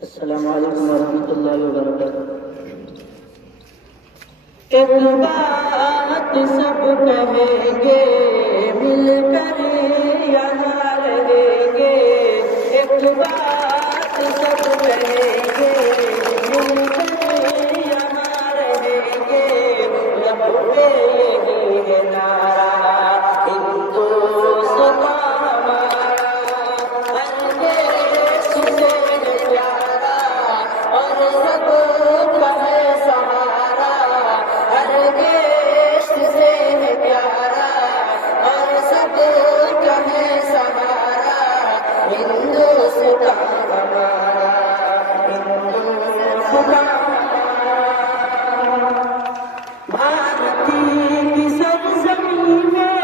अस्सलामु अलैकुम वरहमतुल्लाहि वबरकातुहू। एक बात सब कहेंगे, मिलकर यहाँ रहेंगे। एक बात सब कहेंगे, मिलकर यहाँ रहेंगे। लब पे यही है नारा, हिंदुस्तान हमारा। हर देश से है प्यारा और सबका है सहारा। हर देश से है प्यारा और सबका है सहारा। हिंदुस्तान हमारा, हिंदुस्तान भारती की सरजमी में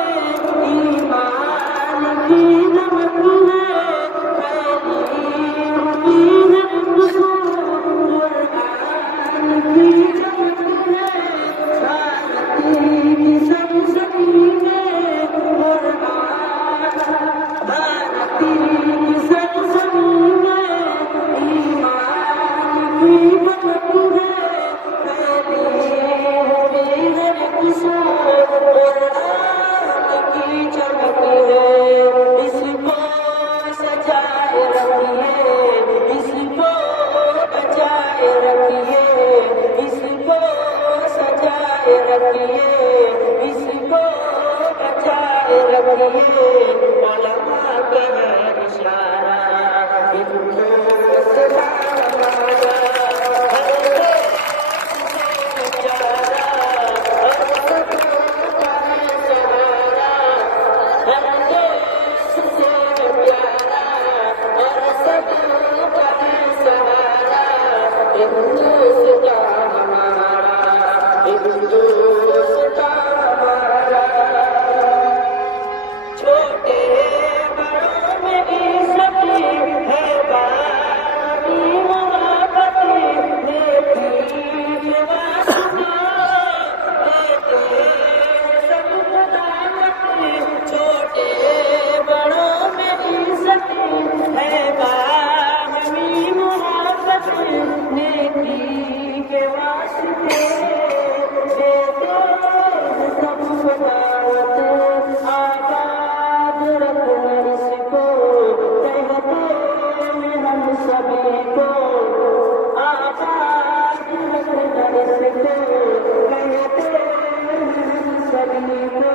ईमान की नमक है। फैली हुई है कुरान की चमक है। भारती की सरजमी में कुरान, भारती की सरजमी में ईमान की नमक है। की चमक है। इसको सजाए रखिए, इसको बचाए रखिए। इसको सजाए रखिए, इसको बचाए रखिए। उलमा का है इशारा, हिंदुस्तान हमारा। छोटे बड़ों में इज्जत है, बानी मोहब्बत नेकी के वास्ते देते सब खुदावत। छोटे बड़ों में इज्जत है, बानी मोहब्बत नेकी के वास्ते देते सब खुदावत। आबाद रखना इसको, कहते हैं हम सभी को। आबाद रखना इसको, कहते हैं हम सभी को।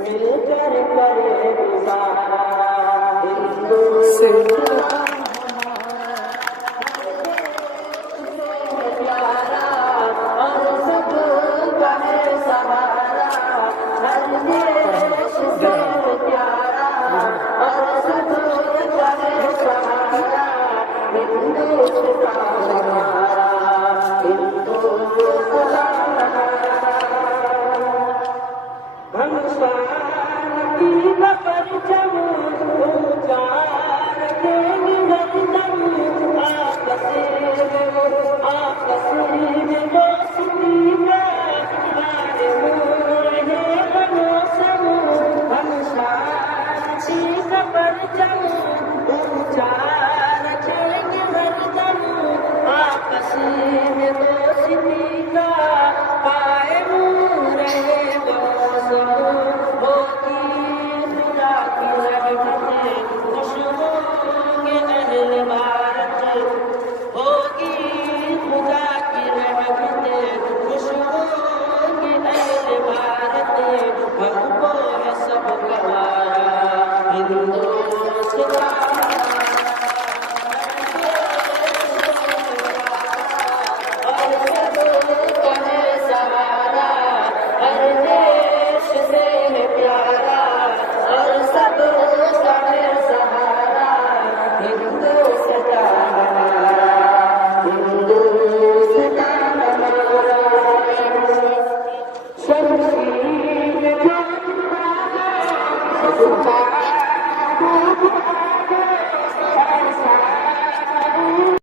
मिलकर करे गुजारा, हिंदुस्तान।